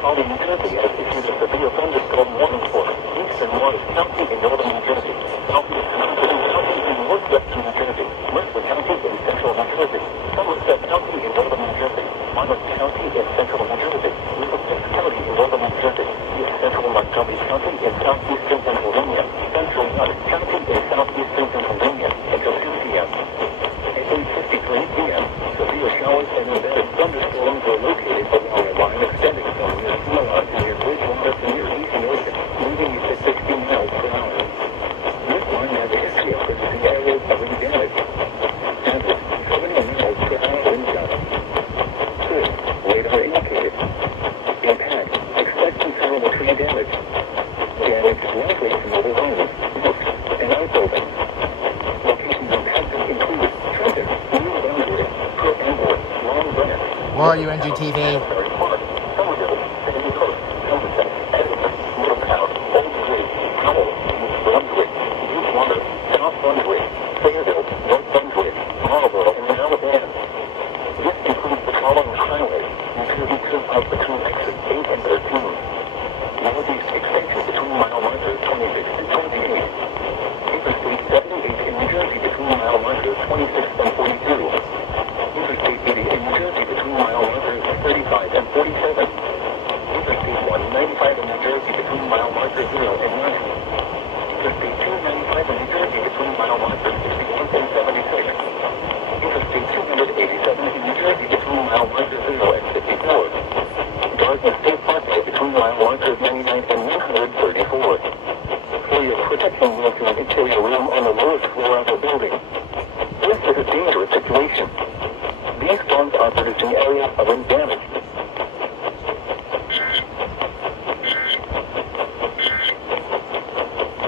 Colony, New Jersey has issued a severe thunderstorm warning for eastern Morris County in northern New Jersey, southeast County in northwestern New Jersey, Mercer County in central New Jersey, Somerset County in northern New Jersey, Monmouth County in central New Jersey, Middlesex County in northern New Jersey, East Central Montgomery County in southeastern Pennsylvania, Central Knox County in southeastern Pennsylvania until 2 p.m. At 8:53 p.m., severe showers and embedded thunderstorms were located along a line extending from near Sealand to near Bridgewater to near East Ocean, moving at 60 miles per hour. This line has a history of producing areas of wind damage. Average 70 miles per hour wind gusts. Good. Radar indicated. Impact. Expect considerable tree damage. Damage is likely to mobile homes, roofs, and outbuildings. Locations impacted include Trenton, New Brunswick, Crook and Wood, Long Branch. Where are you, NGTV? Interior room on the lowest floor of the building. This is a dangerous situation. These storms are producing areas of wind damage